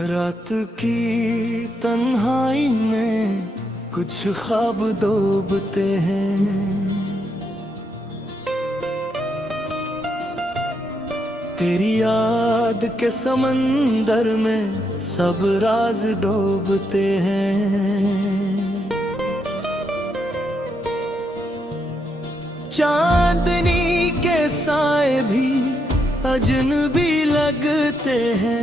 रात की तन्हाई में कुछ ख्वाब डूबते हैं, तेरी याद के समंदर में सब राज डूबते हैं। चांदनी के साए भी अजनबी लगते हैं,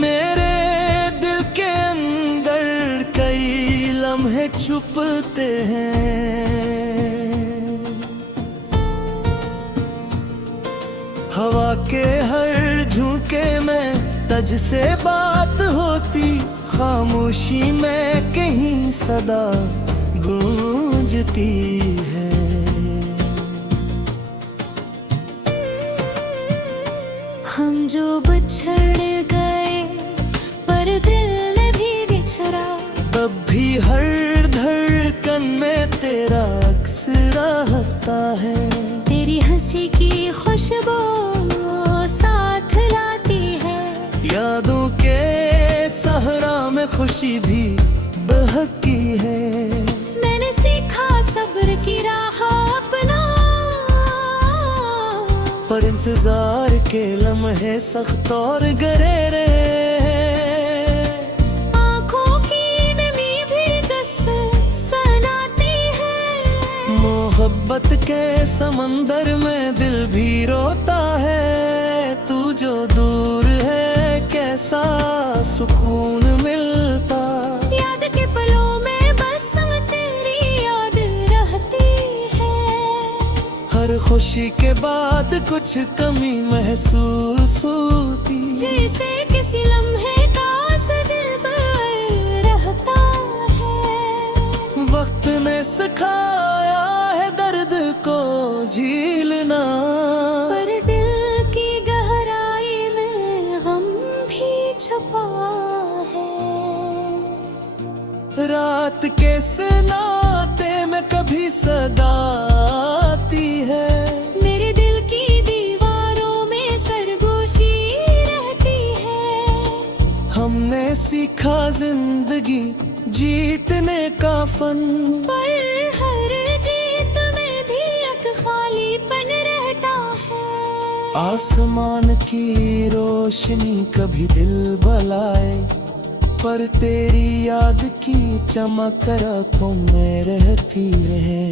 मेरे दिल के अंदर कई लम्हे छुपते हैं। हवा के हर झोंके में तज से बात होती, खामोशी में कहीं सदा गूंजती है। हम जो बिछड़ गए पर दिल ने भी बिछड़ा, तब भी हर धड़कन में तेरा अक्स रहता है। तेरी हंसी की खुशबू साथ लाती है, यादों के सहरा में खुशी भी बहकी है। मैंने सीखा सब्र की राह अपना, पर इंतजार के लम्हे सख्त और गहरे, आँखों की नमी भी दस सनाती है। मोहब्बत के समंदर में दिल भी रोता है। तू जो दूर है कैसा सुकून मिलता, याद के पलों में बस तेरी याद रहती है। हर खुशी के बाद कुछ कमी महसूस होती, जैसे किसी लम्हे का दिल पर रहता है। वक्त ने सिखाया है दर्द को झीलना, पर दिल की गहराई में गम भी छुपा है। रात के सन्नाटे में कभी सदा आती है, मेरे दिल की दीवारों में सरगोशी रहती है। हमने सीखा जिंदगी जीतने का फन, पर हर जीत में भी एक खालीपन रहता है। आसमान की रोशनी कभी दिल बलाए, पर तेरी याद की चमक रातों में रहती रहे।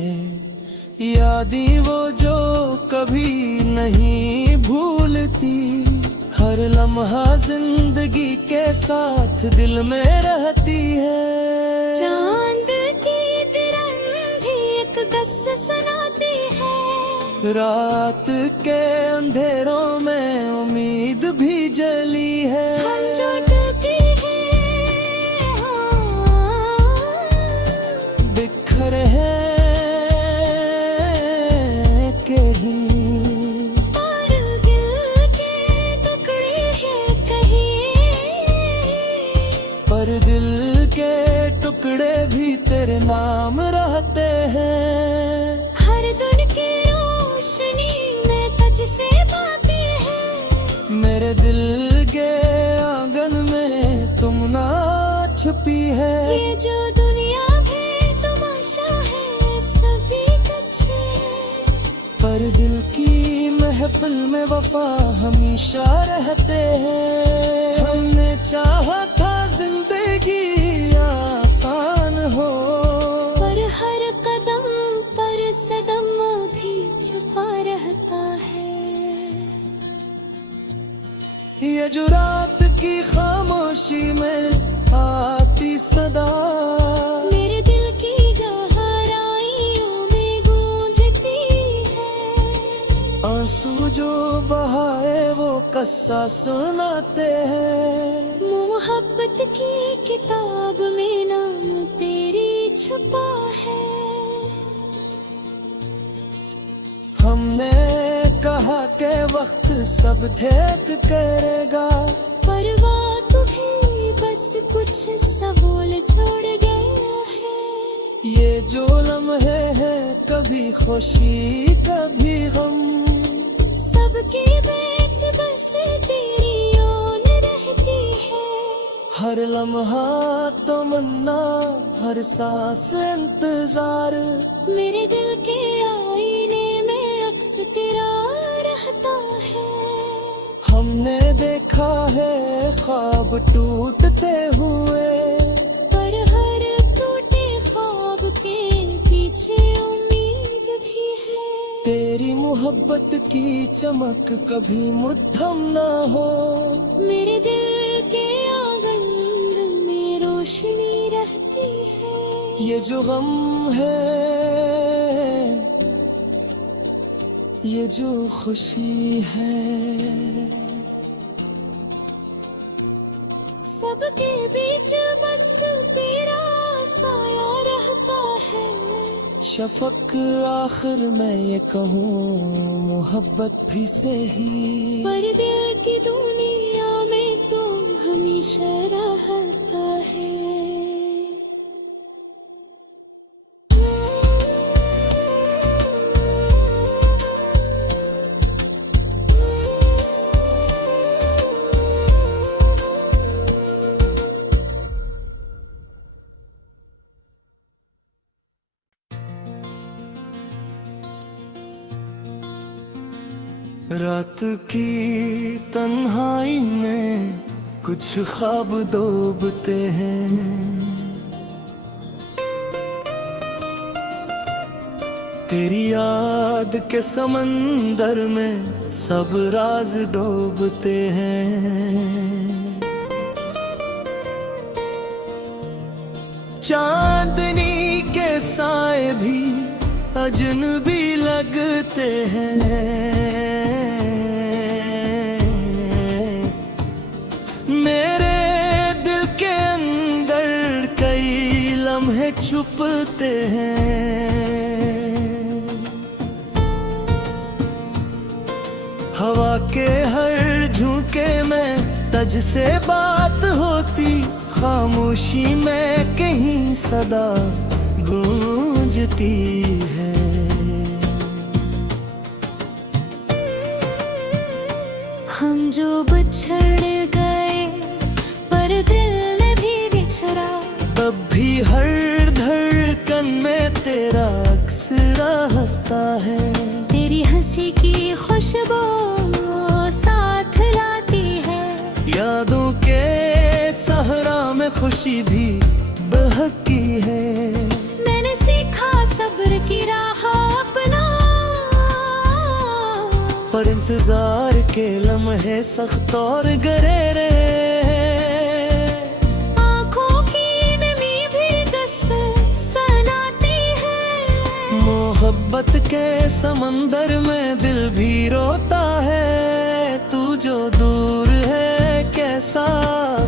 यादें वो जो कभी नहीं भूलती, हर लम्हा जिंदगी के साथ दिल में रहती है। चांद की तिरंगी एक गस सुनाती है, रात के अंधेरों में उम्मीद भी जली है। हम जो टूटे हैं, बिखर है कहीं, और दिल के टुकड़े हैं कहीं, पर दिल के टुकड़े भी तेरे नाम रहते हैं। हर दिन की रोशनी में तुझ से बातें हैं, मेरे दिल के आंगन में तुम ना छुपी है। ये जो दुनिया भी तमाशा है सभी अच्छे, पर दिल की महफिल में वफा हमेशा रहते हैं। हमने चाहा था जिंदगी आसान हो, पर हर कदम पर सदम भी छुपा रहता है। ये जो रात की खामोशी में आती सदा, मेरे दिल की गहराइयों में गूंजती है। आंसू जो बहाए वो कस्सा सुनाते हैं। मोहब्बत की किताब में नाम तेरी छुपा है। हमने कहा के वक्त सब देख करेगा, पर वक्त भी बस कुछ सवाल छोड़ गया है। ये जो लम्हे हैं कभी खुशी कभी गम, सबके बीच बस तेरी ओन रहती है। हर लम्हा तमन्ना, हर सांस इंतजार, मेरे दिल के आईने में अक्स तेरा रहता है। हमने देखा है ख्वाब टूटते हुए, पर हर टूटे ख्वाब के पीछे उम्मीद भी है। तेरी मोहब्बत की चमक कभी मुद्दम ना हो, मेरे दिल के आंगन में रोशनी रहती है। ये जो गम है, ये जो खुशी है, सबके बीच बस तेरा साया रहता है। शफक आखिर मैं ये कहूँ मोहब्बत भी सही, पर दिल की दुनिया में तो हमेशा रहता है। रात की तन्हाई में कुछ ख्वाब डूबते हैं, तेरी याद के समंदर में सब राज डूबते हैं। चांदनी के साए भी अजनबी लगते हैं, मेरे दिल के अंदर कई लम्हे छुपते हैं। हवा के हर झोंके में तज से बात होती, खामोशी में कहीं सदा गूंजती है। हम जो बिछड़ गए पर दिल भी बिछड़ा, तब भी हर धड़कन में तेरा अक्स रहता है। तेरी हंसी की खुशबू साथ लाती है। यादों के सहरा में खुशी भी बहकी है। मैंने सीखा सब्र की राह अपना, पर इंतजार के लम्हे सख्त और गहरे, आँखों की नमी भी गस सनाती है। मोहब्बत के समंदर में दिल भी रोता है। तू जो दूर है कैसा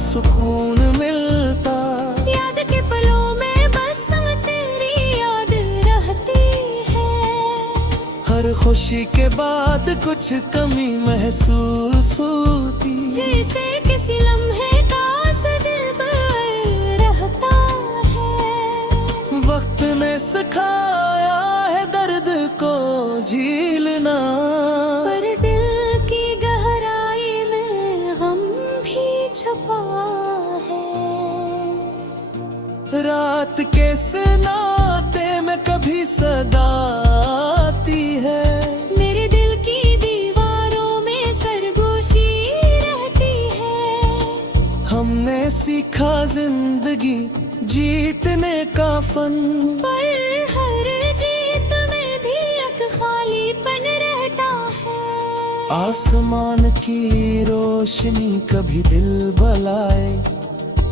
सुकून मिलता, याद के पलों में बस तेरी याद रहती है। हर खुशी के बाद कुछ कमी महसूस होती, जैसे किसी लम्हे का दिल पर रहता है। वक्त ने सिखाया है दर्द को झीलना, पर दिल की गहराई में गम भी छुपा है। रात के सन्नाटे में कभी सदा आती है। मेरे दिल की दीवारों में सरगोशी रहती है। हमने सीखा जिंदगी जीतने का फन, पर हर जीत में भी एक खालीपन रहता है। आसमान की रोशनी कभी दिल बलाए,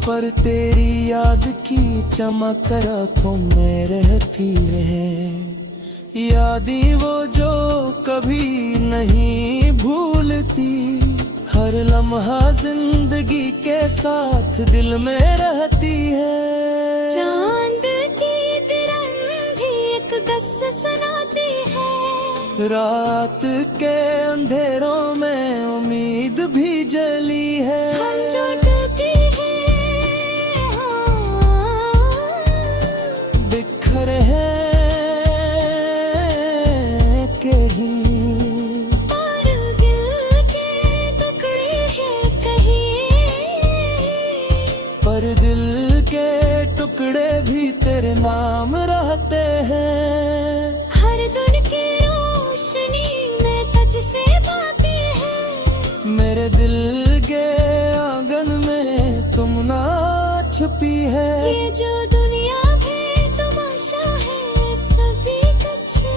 पर तेरी याद की चमक रातों में रहती रहे। यादें वो जो कभी नहीं भूलती, हर लम्हा जिंदगी के साथ दिल में रहती है। चांद की किरण भी एक गस सुनाती है। रात के अंधेरों में उम्मीद भी जली है। हम जो टूटे हैं, बिखर है कहीं, और है। ये जो दुनिया है तमाशा है सभी कच्चे,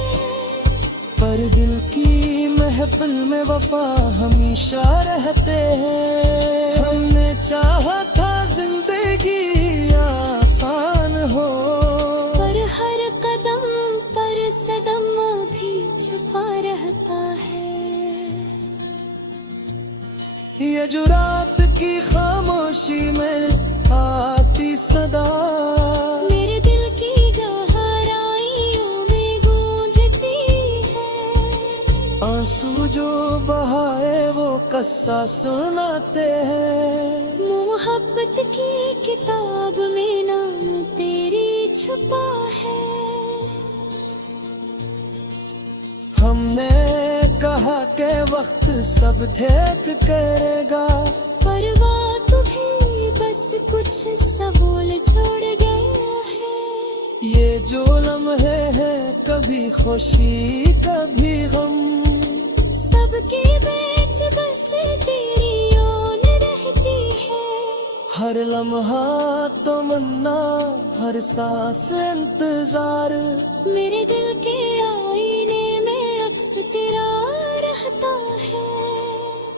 पर दिल की महफिल में वफा हमेशा रहते हैं। हमने चाहा था जिंदगी आसान हो, पर हर कदम पर सदम भी छुपा रहता है। ये जो रात की खामोशी में आती सदा, मेरे दिल की गहराइयों में गूंजती है। आंसू जो बहाए वो कस्सा सुनाते हैं। मोहब्बत की किताब में नाम तेरी छुपा है। हमने कहा के वक्त सब देख करेगा, पर वक्त भी बस कुछ सवाल छोड़ गया है। ये जो लम्हे हैं कभी खुशी कभी गम, सबके बीच बस तेरी ओन रहती है। हर लम्हा तमन्ना हर सांस इंतजार, मेरे दिल के आईने में अक्स तेरा रहता है।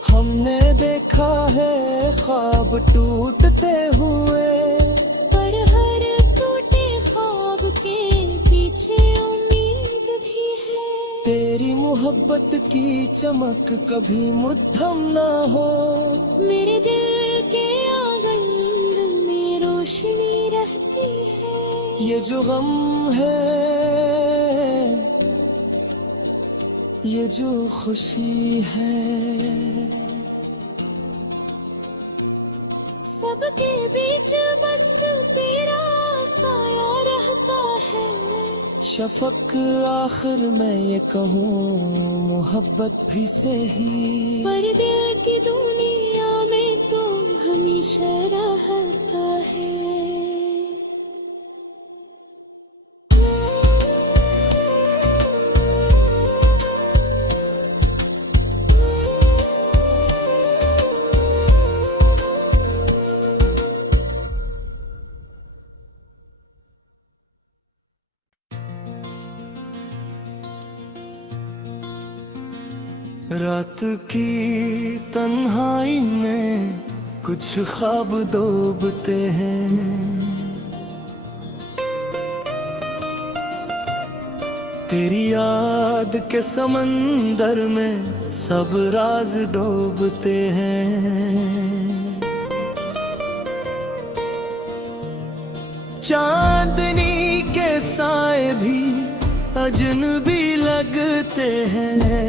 हमने देखा है ख्वाब टूटते हुए, पर हर टूटे ख्वाब के पीछे उम्मीद भी है। तेरी मोहब्बत की चमक कभी मुद्दम ना हो, मेरे दिल के आंगन में रोशनी रहती है। ये जो गम है ये जो खुशी है, सबके बीच बस तेरा साया रहता है। शफक आखिर मैं ये कहूँ मोहब्बत भी सही, पर दिल की दुनिया में तो हमेशा रहता है। रात की तन्हाई में कुछ ख्वाब डूबते हैं, तेरी याद के समंदर में सब राज डूबते हैं। चांदनी के साए भी अजनबी लगते हैं,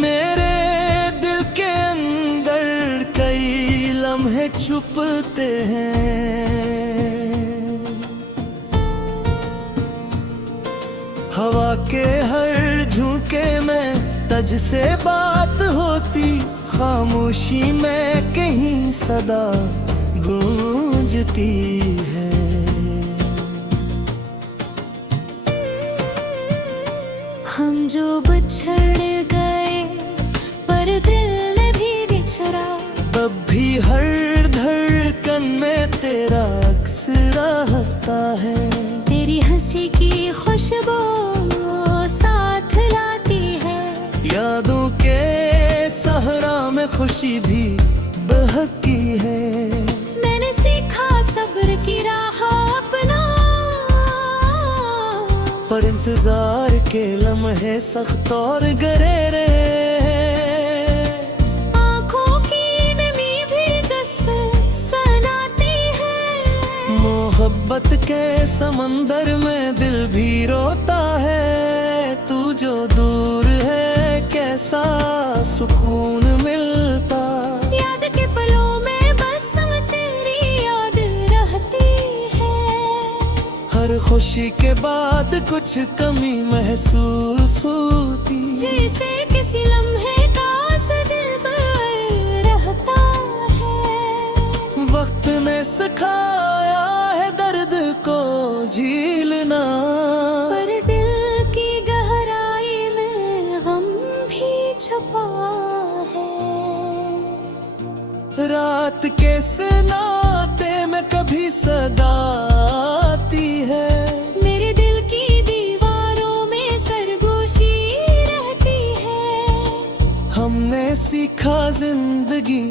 मेरे दिल के अंदर कई लम्हे छुपते हैं। हवा के हर झोंके में तज से बात होती, खामोशी में कहीं सदा गूंजती है। हम जो बिछड़ गए पर दिल ने भी बिछड़ा, तब भी हर धड़कन में तेरा अक्स रहता है। तेरी हंसी की खुशबू साथ लाती है। यादों के सहरा में खुशी भी बहकी है। मैंने सीखा सब्र की राह अपना, पर इंतजार के लम्हे सख्त और गहरे, आँखों की नमी भी दस सनाती है। मोहब्बत के समंदर में दिल भी रोता है। तू जो दूर है कैसा सुकून मिलता, याद के पलों में बस तेरी याद रहती है। हर खुशी के बाद कुछ कमी महसूस होती, जैसे किसी लम्हे का दिल पर रहता है। वक्त ने सिखाया है दर्द को झीलना, पर दिल की गहराई में गम भी छुपा है। किस नाते में कभी सदा आती है। मेरे दिल की दीवारों में सरगोशी रहती है। हमने सीखा जिंदगी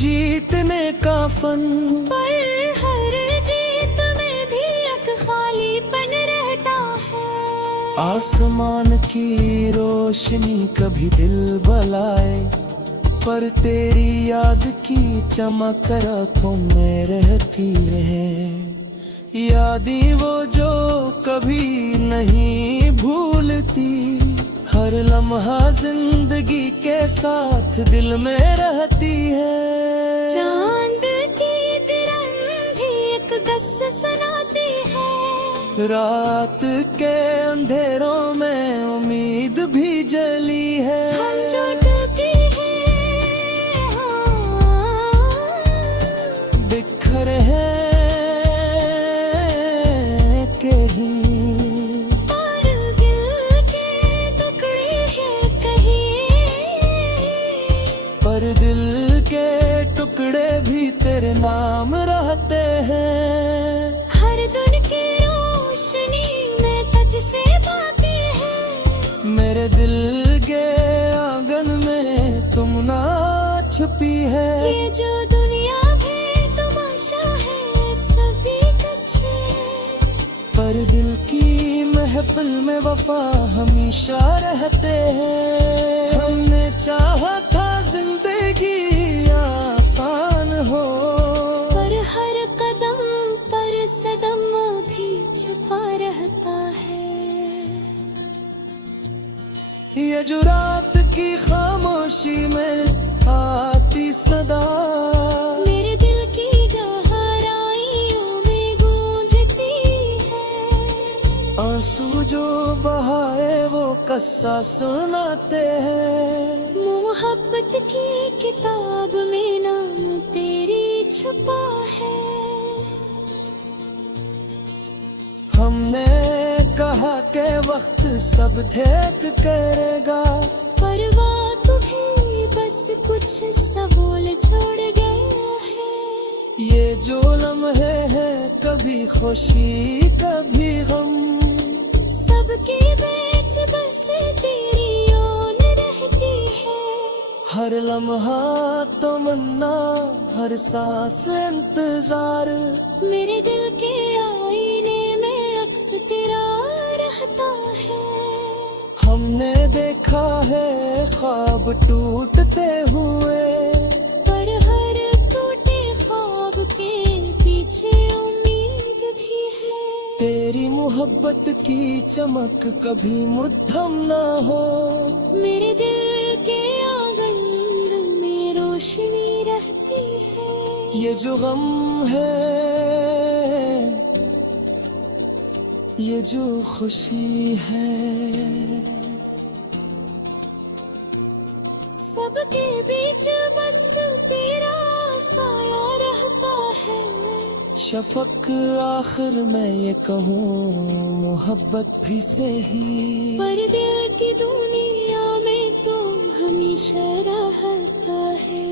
जीतने का फन, पर हर जीत में भी एक खालीपन रहता है। आसमान की रोशनी कभी दिल बलाए, पर तेरी याद की चमक रातों में रहती है। यादें वो जो कभी नहीं भूलती, हर लम्हा जिंदगी के साथ दिल में रहती है। चांद की किरण भी एक गस सुनाती है। रात के अंधेरों में उम्मीद भी जली है। हम जो टूटे हैं, बिखर है कहीं, और दिल के टुकड़े हैं कहीं। पर दिल के टुकड़े भी तेरे नाम रहते हैं। हर दिन की रोशनी में तुझसे बातें हैं। मेरे दिल के आंगन में तुम ना छुपी है। ये जो दुनिया है तमाशा है सभी कुछ है। पर दिल की महफिल में वफा हमेशा रहते हैं। हमने चाहा था जिंदगी आसान हो, पर हर कदम पर सदम भी छुपा रहता है। ये जो रात की खामोशी में आती सदा, मेरे दिल की गहराइयों में गूंजती है। आंसू जो बहाए वो कस्सा सुनाते हैं। मोहब्बत की किताब में नाम तेरी छुपा है। हमने कहा के वक्त सब देख करेगा, पर वक्त भी बस कुछ सवाल छोड़ गया है। ये जो लम्हे हैं कभी खुशी कभी गम, सबके बीच बस तेरी ओन रहती है। हर लम्हा तमन्ना हर सांस इंतजार, मेरे दिल के आईने में अक्स तेरा रहता है। हमने देखा है ख्वाब टूटते हुए, पर हर टूटे ख्वाब के पीछे उम्मीद भी है। तेरी मोहब्बत की चमक कभी मुद्दम ना हो। मेरे दिल के आंगन में रोशनी रहती है। ये जो गम है, ये जो खुशी है, सबके बीच बस तेरा साया रहता है। शफक आखिर मैं ये कहूँ मोहब्बत भी सही, पर दिल की दुनिया में तो हमेशा रहता है।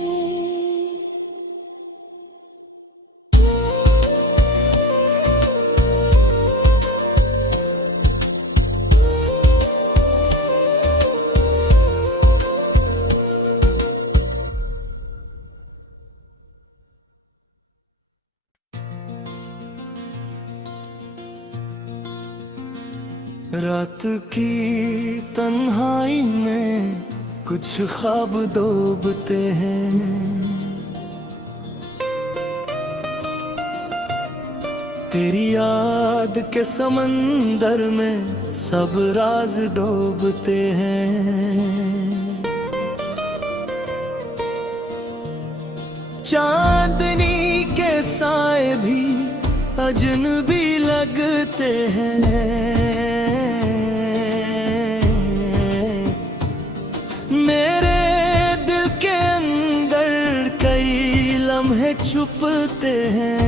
रात की तन्हाई में कुछ ख्वाब डूबते हैं, तेरी याद के समंदर में सब राज डूबते हैं। चांदनी के साए भी अजनबी लगते हैं, मेरे दिल के अंदर कई लम्हे छुपते हैं।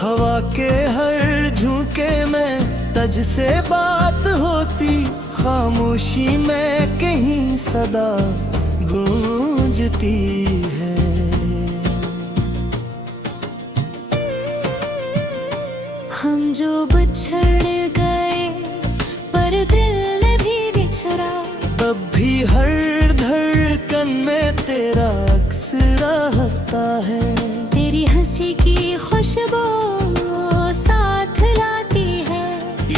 हवा के हर झोंके में तज से बात होती, खामोशी में कहीं सदा गूंजती है। हम जो बिछड़ गए पर दिल ने भी बिछड़ा, तब भी हर धड़कन में तेरा अक्स रहता है। तेरी हंसी की खुशबू साथ लाती है।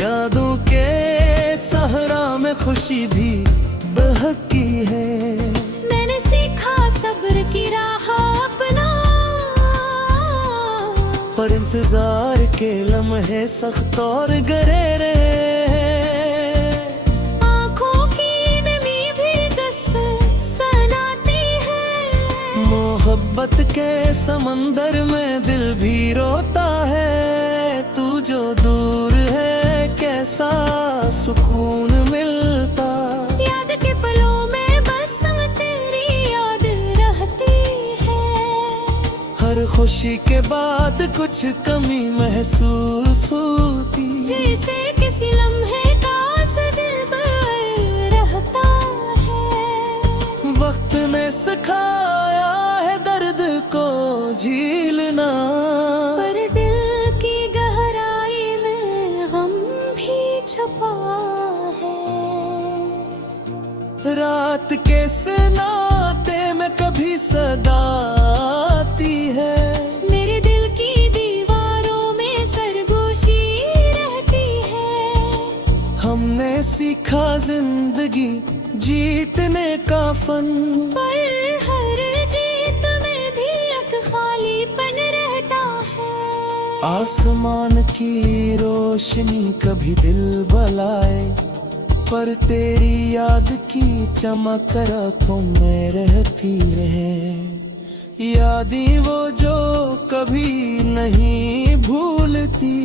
यादों के सहरा में खुशी भी बहकी है। मैंने सीखा सब्र की राह अपना, पर इंतजार के लम्हे सख्त और गहरे। आँखों की नमी भी सनाती है। मोहब्बत के समंदर में दिल भी रोता है। तू जो दूर है कैसा सुकून मिलता। याद के पलों में बस तेरी याद रहती है। हर खुशी के बाद कुछ कमी महसूस होती। जैसे किसी लम्हे का दिल पर रहता है। वक्त ने सिखाया है दर्द को झीलना, पर दिल की गहराई में गम भी छुपा है। रात के सन्नाटे में कभी सदा आती है। मेरे दिल की दीवारों में सरगोशी रहती है। हमने सीखा जिंदगी जीतने का फन, पर हर जीत में भी एक खालीपन रहता है। आसमान की रोशनी कभी दिल बलाए, पर तेरी याद की चमक रातों में रहती रहे। यादें वो जो कभी नहीं भूलती।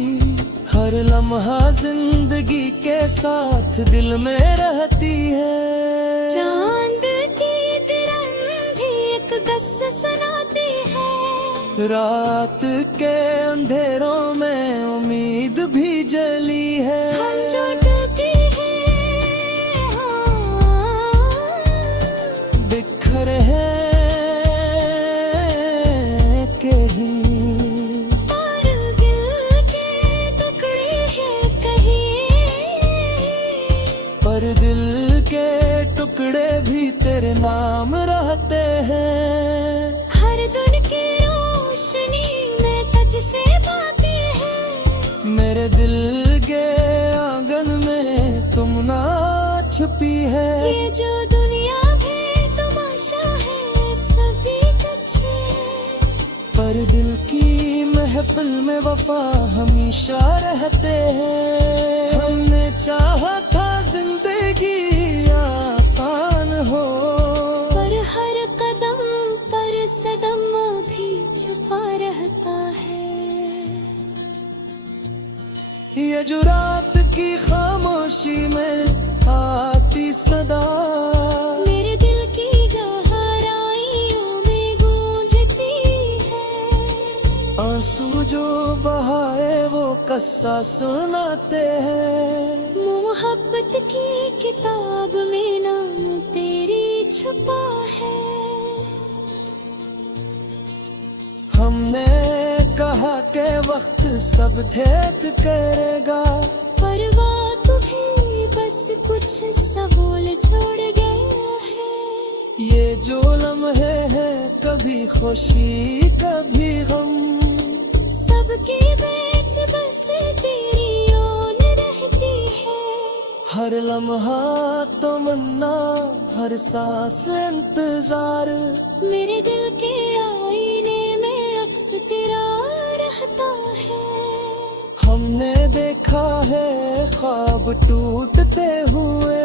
हर लम्हा जिंदगी के साथ दिल में रहती है। चांद की किरण भी एक गस सुनाती है। रात के अंधेरों में उम्मीद भी जली है। हम जो टूटे हैं, हाँ, बिखर है कहीं, और दिल के टुकड़े हैं कहीं। पर दिल के टुकड़े भी तेरे नाम रहते हैं। हर दिन की रोशनी में तुझसे पाती है। मेरे दिल के आंगन में तुम ना छुपी है। ये जो दुनिया भी तमाशा है सभी कुछ है। पर दिल की महफिल में वफा हमेशा रहते हैं। हमने चाहा था जिंदगी आसान हो, पर हर कदम पर सदम भी छुपा रहता है। ये जो रात की खामोशी में आती सदा, मेरे दिल की गहराइयों में गूंजती है। आंसू जो बहाए वो कस्सा सुनाते हैं। मोहब्बत की किताब में नाम तेरी छुपा है। हमने कहा के वक्त सब देख करेगा, पर बात भी बस कुछ सबोल छोड़ गया है। ये जो लम्हे हैं कभी खुशी कभी गम, सबके बीच बस तेरी ओन रहती है। हर लम्हा तमन्ना हर सांस इंतजार। मेरे दिल के आईने में अक्स तेरा रहता है। हमने देखा है ख्वाब टूटते हुए,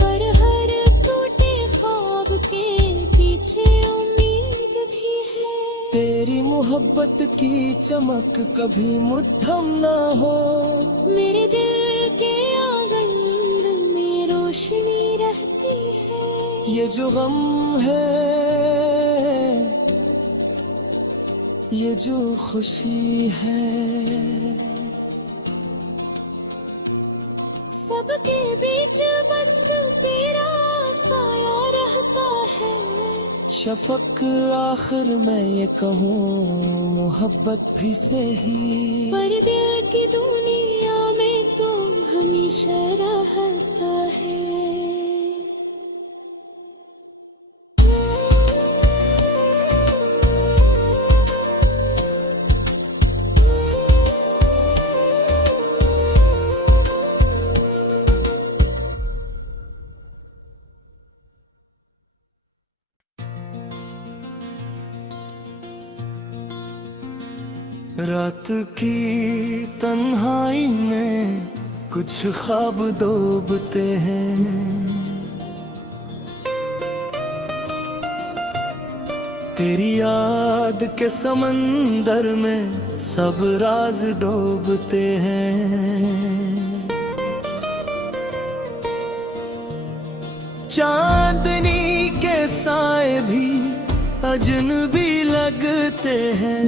पर हर टूटे ख्वाब के पीछे उम्मीद भी है। तेरी मोहब्बत की चमक कभी मुद्दम ना हो। मेरे दिल के आंगन में रोशनी रहती है। ये जो गम है, ये जो खुशी है, सबके बीच बस तेरा साया रहता है। शफक आखिर मैं ये कहूँ मोहब्बत भी सही, पर दिल की दुनिया में तो हमेशा रहता है। रात की तन्हाई में कुछ ख्वाब डूबते हैं, तेरी याद के समंदर में सब राज डूबते हैं। चांदनी के साए भी अजनबी लगते हैं,